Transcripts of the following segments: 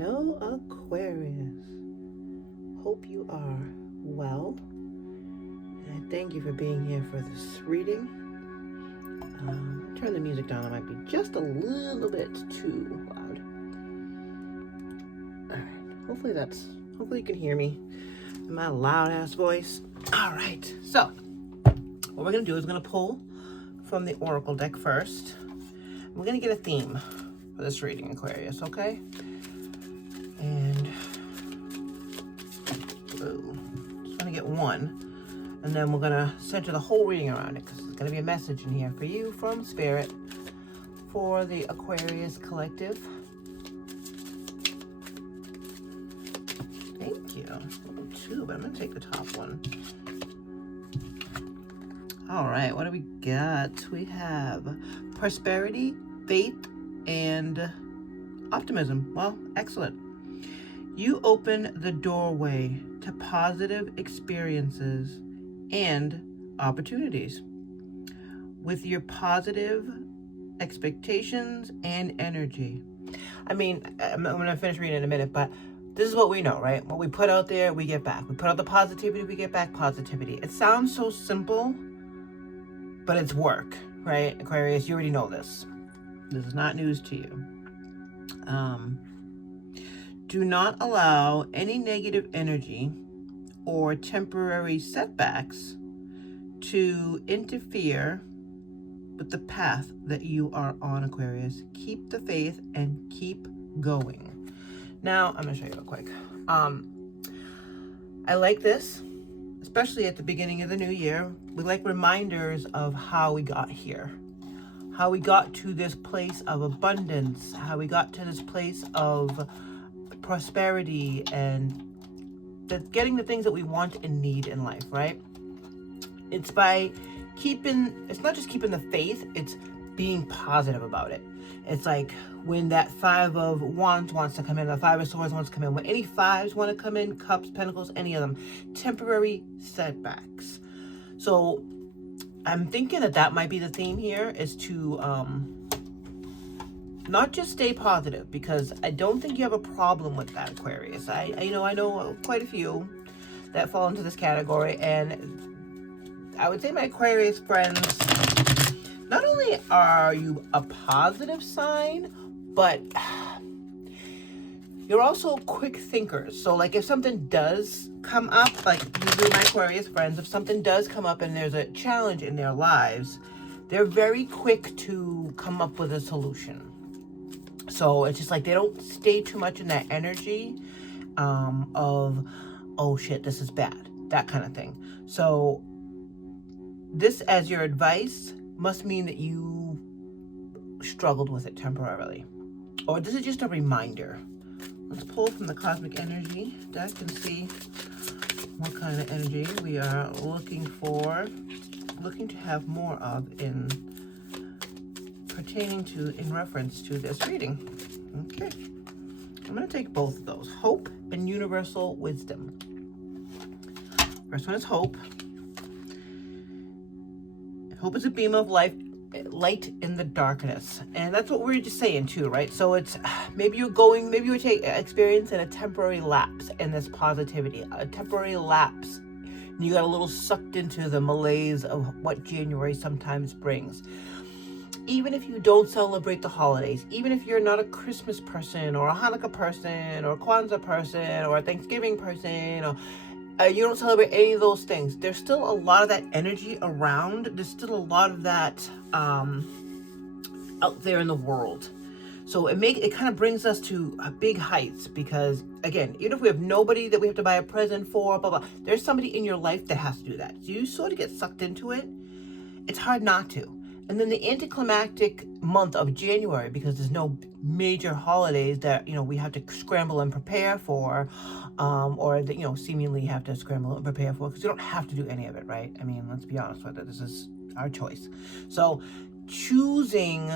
Hello, Aquarius. Hope you are well. And I thank you for being here for this reading. Turn the music down. It might be just a little bit too loud. All right. Hopefully you can hear me in my loud ass voice. All right. So what we're going to do is we're going to pull from the Oracle deck first. We're going to get a theme for this reading, Aquarius, okay? And just going to get one, and then we're going to center the whole reading around it, because there's going to be a message in here for you from Spirit for the Aquarius collective. Thank you. Two, but I'm going to take the top one. All right, what do we got? We have prosperity, faith, and optimism. Well, excellent. You open the doorway to positive experiences and opportunities with your positive expectations and energy. I mean, I'm going to finish reading in a minute, but this is what we know, right? What we put out there, we get back. We put out the positivity, we get back positivity. It sounds so simple, but it's work, right? Aquarius, you already know this. This is not news to you. Do not allow any negative energy or temporary setbacks to interfere with the path that you are on, Aquarius. Keep the faith and keep going. Now, I'm going to show you real quick. I like this, especially at the beginning of the new year. We like reminders of how we got here, how we got to this place of abundance, how we got to this place of prosperity, and getting the things that we want and need in life, right? It's by it's not just keeping the faith, it's being positive about it. It's like when that Five of Wands wants to come in, the Five of Swords wants to come in, when any fives want to come in, Cups, Pentacles, any of them, temporary setbacks. So I'm thinking that might be the theme here, is to not just stay positive, because I don't think you have a problem with that, Aquarius. I know quite a few that fall into this category, and I would say my Aquarius friends, not only are you a positive sign, but you're also quick thinkers. So like if something does come up, like these are my Aquarius friends, if something does come up and there's a challenge in their lives, they're very quick to come up with a solution. So it's just like they don't stay too much in that energy of, oh shit, this is bad, that kind of thing. So this, as your advice, must mean that you struggled with it temporarily. Or this is just a reminder. Let's pull from the Cosmic Energy deck and see what kind of energy we are looking to have more of in reference to this reading. Okay. I'm going to take both of those. Hope and Universal Wisdom. First one is hope. Hope is a beam of light in the darkness. And that's what we were just saying too, right? So it's maybe you're experiencing a temporary lapse in this positivity, a temporary lapse. And you got a little sucked into the malaise of what January sometimes brings. Even if you don't celebrate the holidays, even if you're not a Christmas person or a Hanukkah person or a Kwanzaa person or a Thanksgiving person, or you don't celebrate any of those things, there's still a lot of that energy around. There's still a lot of that out there in the world. So it kind of brings us to big heights, because again, even if we have nobody that we have to buy a present for, blah, blah, there's somebody in your life that has to do that. So you sort of get sucked into it. It's hard not to. And then the anticlimactic month of January, because there's no major holidays that, we have to scramble and prepare for, or that, seemingly have to scramble and prepare for, because you don't have to do any of it, right? I mean, let's be honest with it. This is our choice. So choosing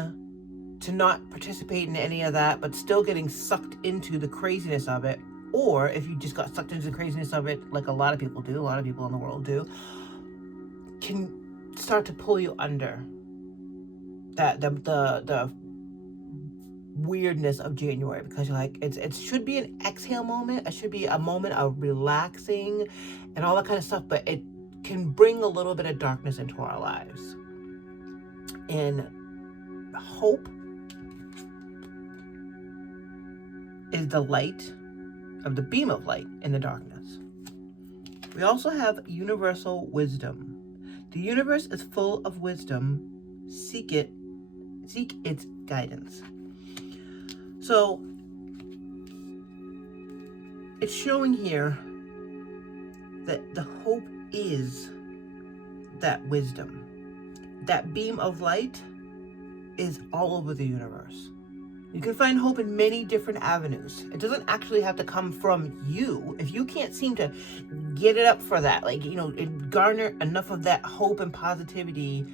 to not participate in any of that, but still getting sucked into the craziness of it, or if you just got sucked into the craziness of it, like a lot of people do, a lot of people in the world do, can start to pull you under. That the weirdness of January, because you're like, it should be an exhale moment. It should be a moment of relaxing and all that kind of stuff, but it can bring a little bit of darkness into our lives. And hope is the light of the beam of light in the darkness. We also have universal wisdom. The universe is full of wisdom. Seek its guidance. So it's showing here that the hope is that wisdom. That beam of light is all over the universe. You can find hope in many different avenues. It doesn't actually have to come from you. If you can't seem to get it up for that, like, garner enough of that hope and positivity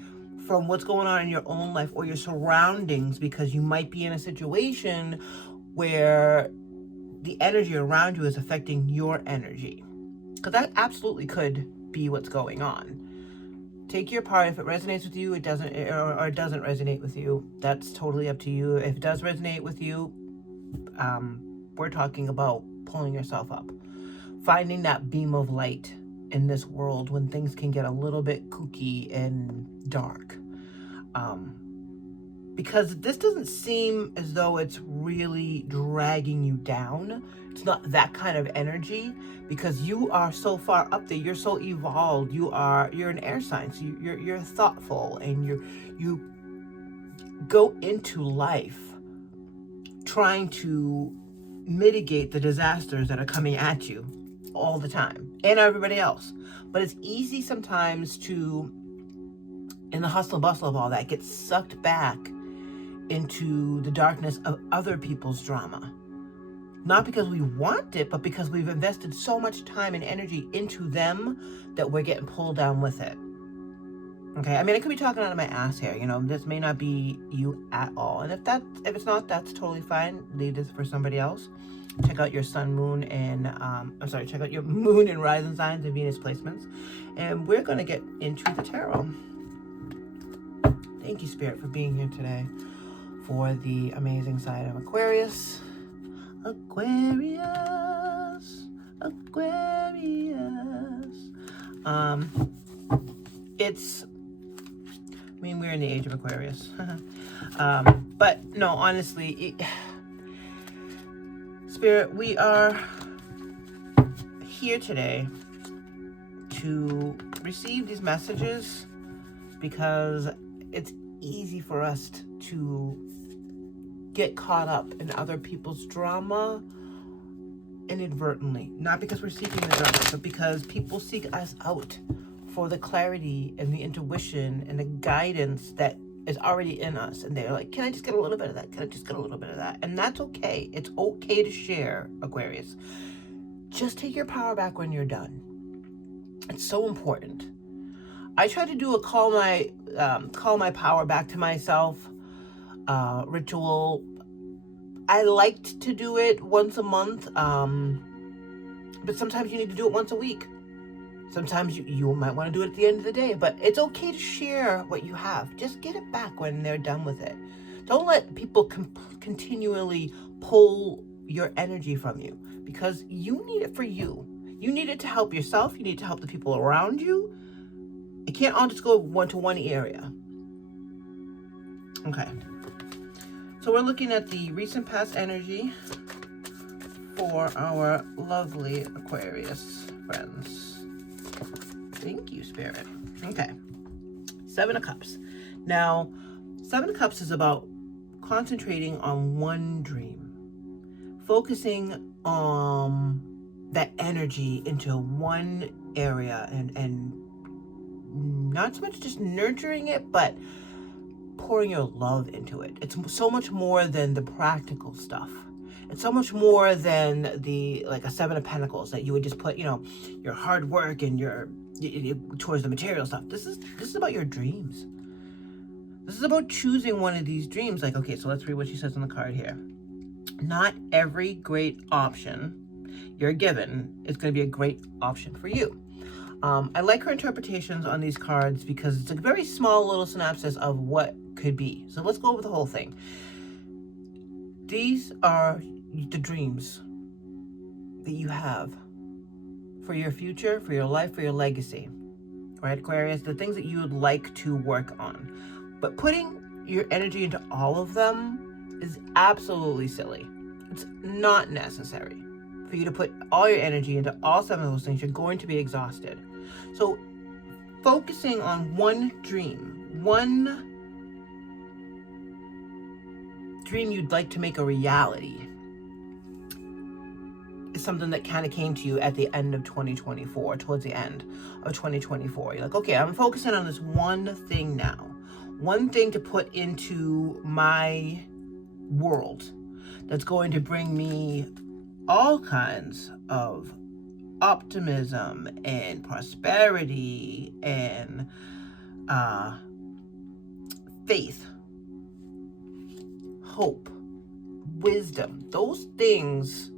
from what's going on in your own life or your surroundings, because you might be in a situation where the energy around you is affecting your energy. Because that absolutely could be what's going on. Take your part. If it resonates with you, it doesn't, or it doesn't resonate with you, that's totally up to you. If it does resonate with you, we're talking about pulling yourself up, finding that beam of light in this world when things can get a little bit kooky and dark. Because this doesn't seem as though it's really dragging you down. It's not that kind of energy, because you are so far up there. You're so evolved. You're an air sign. So you're thoughtful, and you go into life trying to mitigate the disasters that are coming at you all the time, and everybody else. But it's easy sometimes to, in the hustle and bustle of all that, get sucked back into the darkness of other people's drama. Not because we want it, but because we've invested so much time and energy into them that we're getting pulled down with it. Okay, I mean, I could be talking out of my ass here. This may not be you at all. And if it's not, that's totally fine. Leave this for somebody else. Check out your sun, moon, and check out your moon and rising signs and Venus placements. And we're going to get into the tarot. Thank you, Spirit, for being here today for the amazing side of Aquarius. Aquarius. We're in the age of Aquarius. But no, honestly, Spirit, we are here today to receive these messages, because it's easy for us to get caught up in other people's drama inadvertently. Not because we're seeking the drama, but because people seek us out for the clarity and the intuition and the guidance that is already in us. And they're like, can I just get a little bit of that? Can I just get a little bit of that? And that's okay. It's okay to share, Aquarius. Just take your power back when you're done. It's so important. I try to do a call my power back to myself ritual. I liked to do it once a month, but sometimes you need to do it once a week. Sometimes you might want to do it at the end of the day, but it's okay to share what you have. Just get it back when they're done with it. Don't let people continually pull your energy from you, because you need it for you. You need it to help yourself. You need to help the people around you. It can't all just go one-to-one area. Okay. So we're looking at the recent past energy for our lovely Aquarius friends. Thank you, Spirit. Okay. 7 of Cups. Now, 7 of Cups is about concentrating on one dream. Focusing on that energy into one area and not so much just nurturing it, but pouring your love into it. It's so much more than the practical stuff. It's so much more than like a 7 of Pentacles that you would just put, your hard work and your towards the material stuff. This is about your dreams. This is about choosing one of these dreams. Like, okay, so let's read what she says on the card here. Not every great option you're given is going to be a great option for you. I like her interpretations on these cards because it's a very small little synopsis of what could be. So let's go over the whole thing. These are the dreams that you have for your future, for your life, for your legacy. Right, Aquarius? The things that you would like to work on. But putting your energy into all of them is absolutely silly. It's not necessary for you to put all your energy into all 7 of those things. You're going to be exhausted. So focusing on one dream you'd like to make a reality is something that kind of came to you at the end of 2024, towards the end of 2024. You're like, okay, I'm focusing on this one thing now. One thing to put into my world that's going to bring me all kinds of optimism and prosperity and faith, hope, wisdom. Those things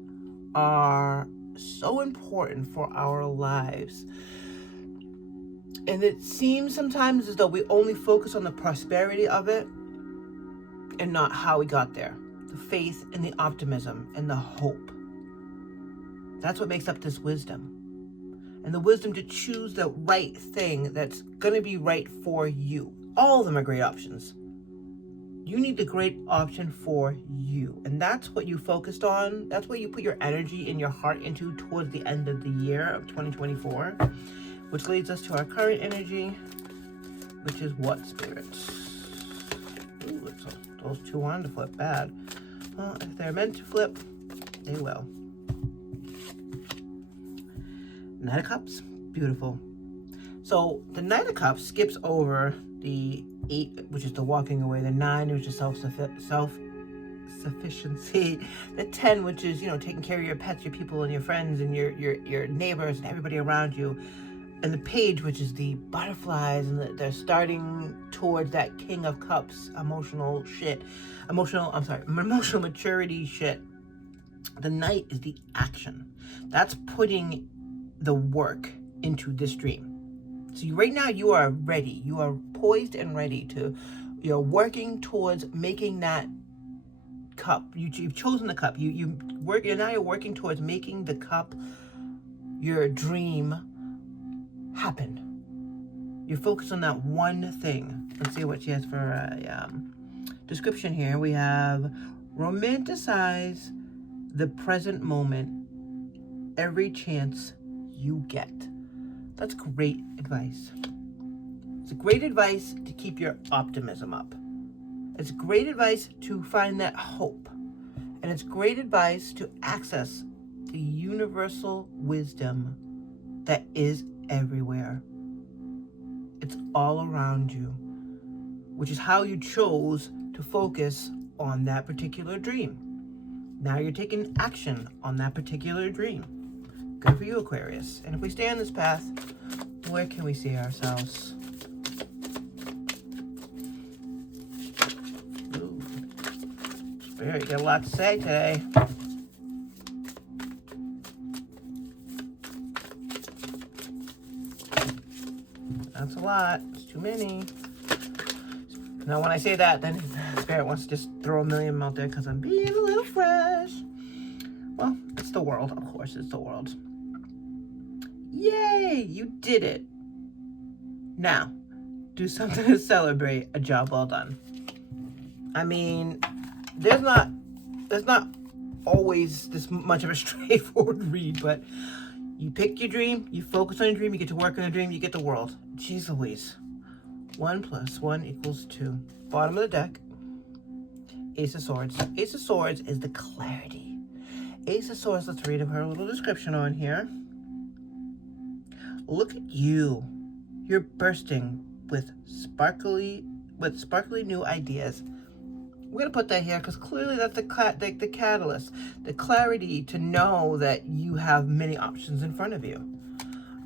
are so important for our lives. And it seems sometimes as though we only focus on the prosperity of it and not how we got there. The faith and the optimism and the hope. That's what makes up this wisdom. And the wisdom to choose the right thing that's going to be right for you. All of them are great options. You need the great option for you. And that's what you focused on. That's what you put your energy and your heart into towards the end of the year of 2024. Which leads us to our current energy, which is what, spirits? Ooh, those 2 wanted to flip bad. Well, if they're meant to flip, they will. Knight of Cups, beautiful. So the Knight of Cups skips over the 8, which is the walking away, the 9, which is self-sufficiency, the 10, which is, taking care of your pets, your people, and your friends, and your neighbors, and everybody around you, and the Page, which is the butterflies, and they're starting towards that King of Cups, emotional maturity shit. The Knight is the action. That's putting the work into this dream. So right now you are ready. You are poised and ready you're working towards making that cup. You've chosen the cup. You're working towards making the cup, your dream, happen. You're focused on that one thing. Let's see what she has for a description here. We have romanticize the present moment every chance you get. That's great advice. It's great advice to keep your optimism up. It's great advice to find that hope. And it's great advice to access the universal wisdom that is everywhere. It's all around you, which is how you chose to focus on that particular dream. Now you're taking action on that particular dream. Good for you, Aquarius. And if we stay on this path, where can we see ourselves? Ooh. Spirit, you got a lot to say today. That's a lot. It's too many. Now, when I say that, then Spirit wants to just throw a million of them out there because I'm being a little fresh. Well, it's the world. Of course, it's the world. Yay! You did it. Now, do something to celebrate a job well done. I mean, there's not always this much of a straightforward read, but you pick your dream, you focus on your dream, you get to work on your dream, you get the world. Jeez Louise. 1 + 1 = 2. Bottom of the deck, Ace of Swords. Ace of Swords is the clarity. Ace of Swords, let's read her little description on here. Look at you. You're bursting with sparkly new ideas. We're going to put that here because clearly that's the catalyst, the clarity to know that you have many options in front of you.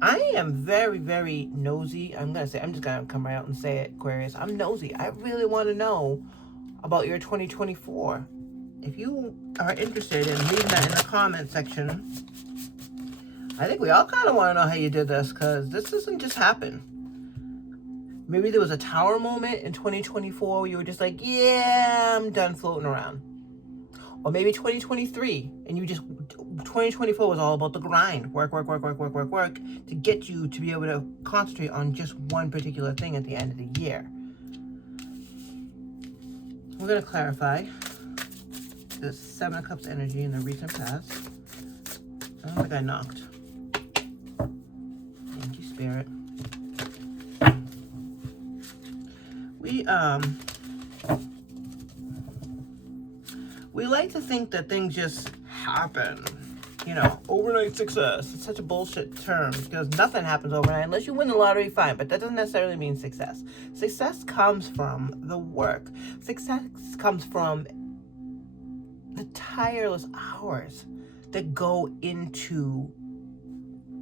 I am very, very nosy. I'm just going to come right out and say it, Aquarius. I'm nosy. I really want to know about your 2024. If you are interested in leaving that in the comment section, I think we all kind of want to know how you did this because this doesn't just happen. Maybe there was a tower moment in 2024 where you were just like, yeah, I'm done floating around. Or maybe 2023, and 2024 was all about the grind. Work to get you to be able to concentrate on just one particular thing at the end of the year. We're going to clarify the Seven of Cups energy in the recent past. I don't think I knocked. Thank you, Spirit. We like to think that things just happen. You know, overnight success. It's such a bullshit term because nothing happens overnight. Unless you win the lottery, fine. But that doesn't necessarily mean success. Success comes from the work. Success comes from the tireless hours that go into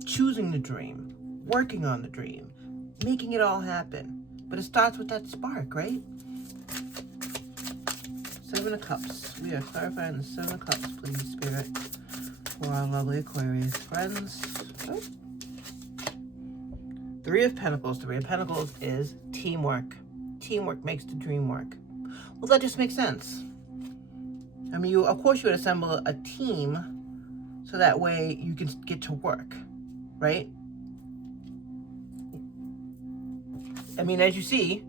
choosing the dream, working on the dream, making it all happen. But it starts with that spark, right? Seven of Cups. We are clarifying the Seven of Cups, please, Spirit, for our lovely Aquarius friends. Oh. Three of Pentacles. Three of Pentacles is teamwork. Teamwork makes the dream work. Well, that just makes sense. I mean, of course you would assemble a team so that way you can get to work, right? I mean, as you see,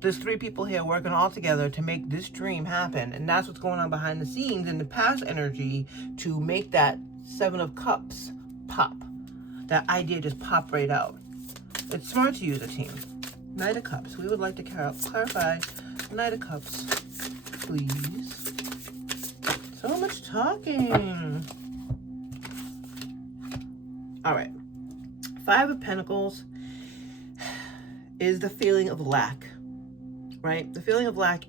there's three people here working all together to make this dream happen. And that's what's going on behind the scenes in the past energy to make that Seven of Cups pop. That idea just pop right out. It's smart to use a team. Knight of Cups. We would like to clarify Knight of Cups, please. So much talking. All right. Five of Pentacles is the feeling of lack. Right? The feeling of lack,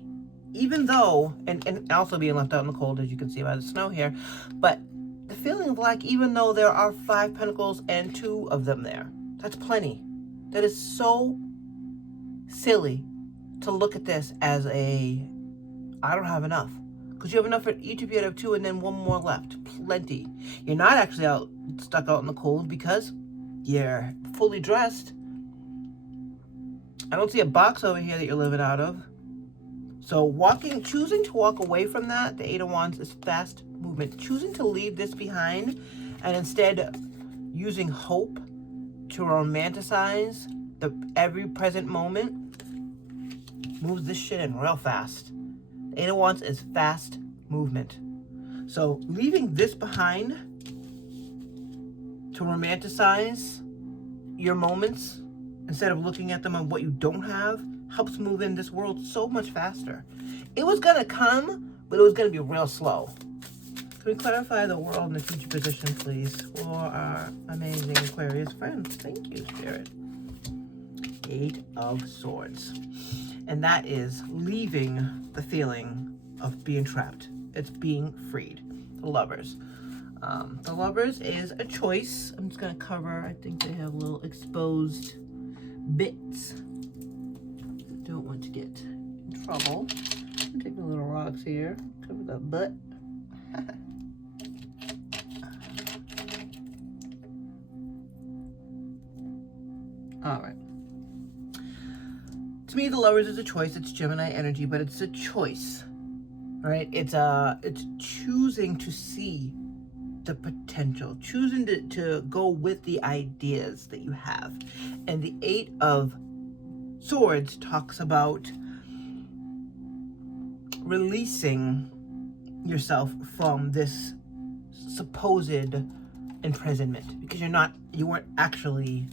even though, and also being left out in the cold, as you can see by the snow here, but the feeling of lack, even though there are 5 pentacles and 2 of them there, that's plenty. That is so silly to look at this as I don't have enough. Because you have enough for each of you to have 2 and then 1 more left. Plenty. You're not actually stuck out in the cold because you're fully dressed. I don't see a box over here that you're living out of. So choosing to walk away from that, the Eight of Wands, is fast movement. Choosing to leave this behind and instead using hope to romanticize every present moment moves this shit in real fast. The Eight of Wands is fast movement. So leaving this behind to romanticize your moments instead of looking at them on what you don't have helps move in this world so much faster. It was going to come, but it was going to be real slow. Can we clarify the world in the future position, please, for our amazing Aquarius friends? Thank you, Spirit. 8 of Swords. And that is leaving the feeling of being trapped. It's being freed. The Lovers. The Lovers is a choice. I'm just going to cover, I think they have little exposed bits. Don't want to get in trouble. I'm taking the little rocks here. Cover the butt. All right. To me, the Lovers is a choice. It's Gemini energy, but it's a choice, right? It's choosing to see the potential, choosing to go with the ideas that you have. And the 8 of Swords talks about releasing yourself from this supposed imprisonment because you weren't actually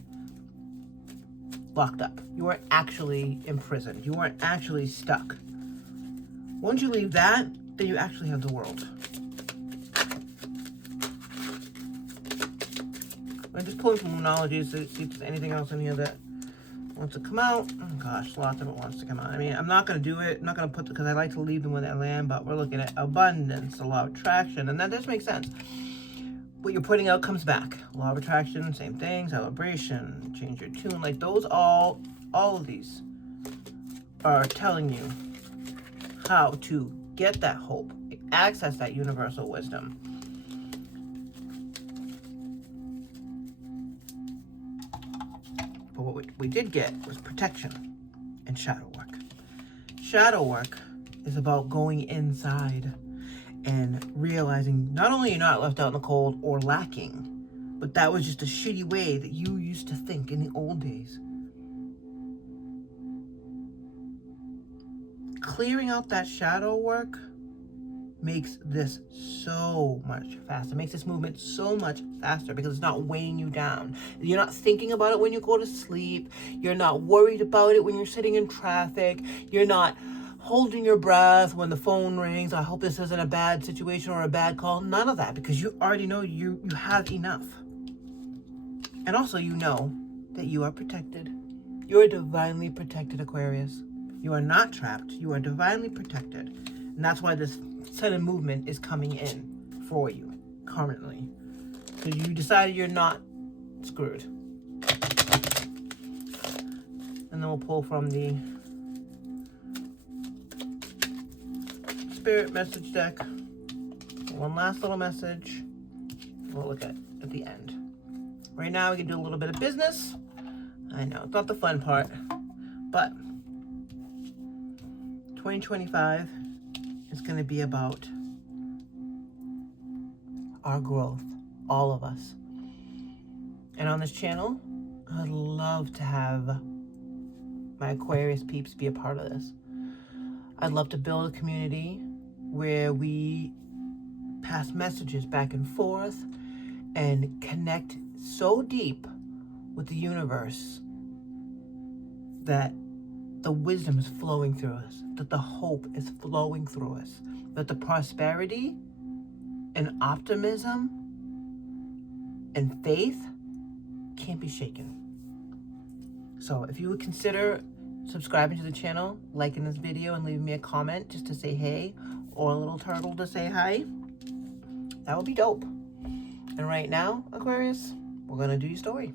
locked up. You weren't actually imprisoned. You weren't actually stuck. Once you leave that, then you actually have the world. I'm just pulling from Moonology to see if there's anything else in here that wants to come out. Oh gosh, lots of it wants to come out. I mean, I'm not going to do it. I'm not going to put because I like to leave them where they land, but we're looking at abundance, the law of attraction, and that does make sense. What you're putting out comes back. Law of attraction, same thing. Celebration, change your tune. Like those, all of these are telling you how to get that hope, access that universal wisdom. But what we did get was protection and shadow work. Shadow work is about going inside and realizing not only you're not left out in the cold or lacking, but that was just a shitty way that you used to think in the old days. Clearing out that shadow work makes this so much faster. Makes this movement so much faster because it's not weighing you down. You're not thinking about it when you go to sleep. You're not worried about it when you're sitting in traffic. You're not holding your breath when the phone rings. I hope this isn't a bad situation or a bad call. None of that, because you already know you have enough. And also you know that you are protected. You are divinely protected, Aquarius. You are not trapped. You are divinely protected. And that's why this sudden movement is coming in for you currently. Because you decided you're not screwed. And then we'll pull from the Spirit message deck. One last little message. We'll look at the end. Right now we can do a little bit of business. I know, it's not the fun part, but 2025 is going to be about our growth, all of us. And on this channel, I'd love to have my Aquarius peeps be a part of this. I'd love to build a community where we pass messages back and forth and connect so deep with the universe that the wisdom is flowing through us, that the hope is flowing through us, that the prosperity and optimism and faith can't be shaken. So if you would consider subscribing to the channel, liking this video, and leaving me a comment just to say hey, or a little turtle to say hi, that would be dope. And right now, Aquarius, we're going to do your story.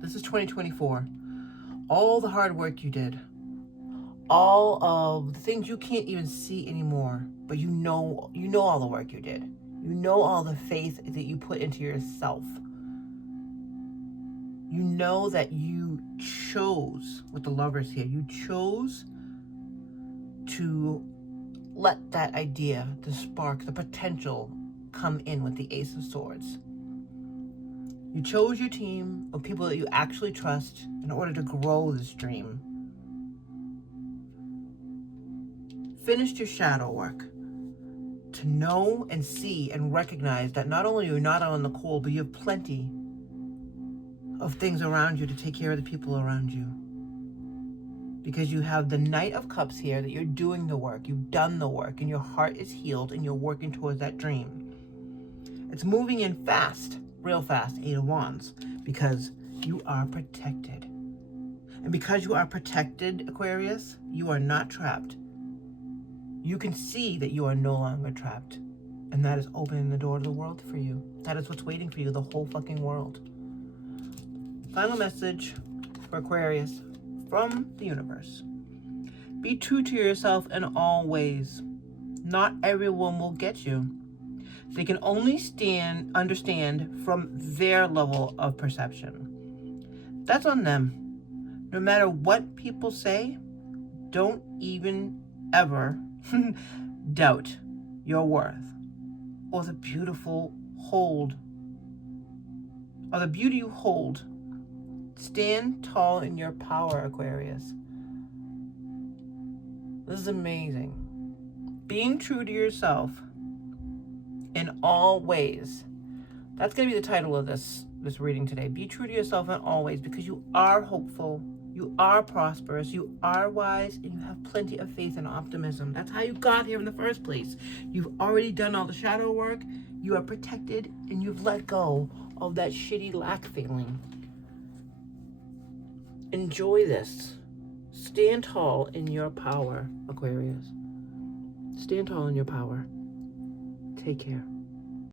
This is 2024. All the hard work you did, all of the things you can't even see anymore, but you know all the work you did. You know all the faith that you put into yourself. You know that you chose, with the Lovers here, you chose to let that idea, the spark, the potential come in with the Ace of Swords. You chose your team of people that you actually trust in order to grow this dream. Finished your shadow work to know and see and recognize that not only are you not out in the cold, but you have plenty of things around you to take care of the people around you. Because you have the Knight of Cups here, that you're doing the work, you've done the work, and your heart is healed, and you're working towards that dream. It's moving in fast, real fast, 8 of Wands, because you are protected. And because you are protected, Aquarius, you are not trapped. You can see that you are no longer trapped. And that is opening the door to the world for you. That is what's waiting for you, the whole fucking world. Final message for Aquarius from the universe. Be true to yourself in all ways. Not everyone will get you. They can only understand from their level of perception. That's on them. No matter what people say, don't even ever doubt your worth or the beautiful the beauty you hold. Stand tall in your power, Aquarius. This is amazing. Being true to yourself in all ways. That's going to be the title of this reading today. Be true to yourself in all ways, because you are hopeful, you are prosperous, you are wise, and you have plenty of faith and optimism. That's how you got here in the first place. You've already done all the shadow work, you are protected, and you've let go of that shitty lack feeling. Enjoy this. Stand tall in your power, Aquarius. Stand tall in your power. Take care.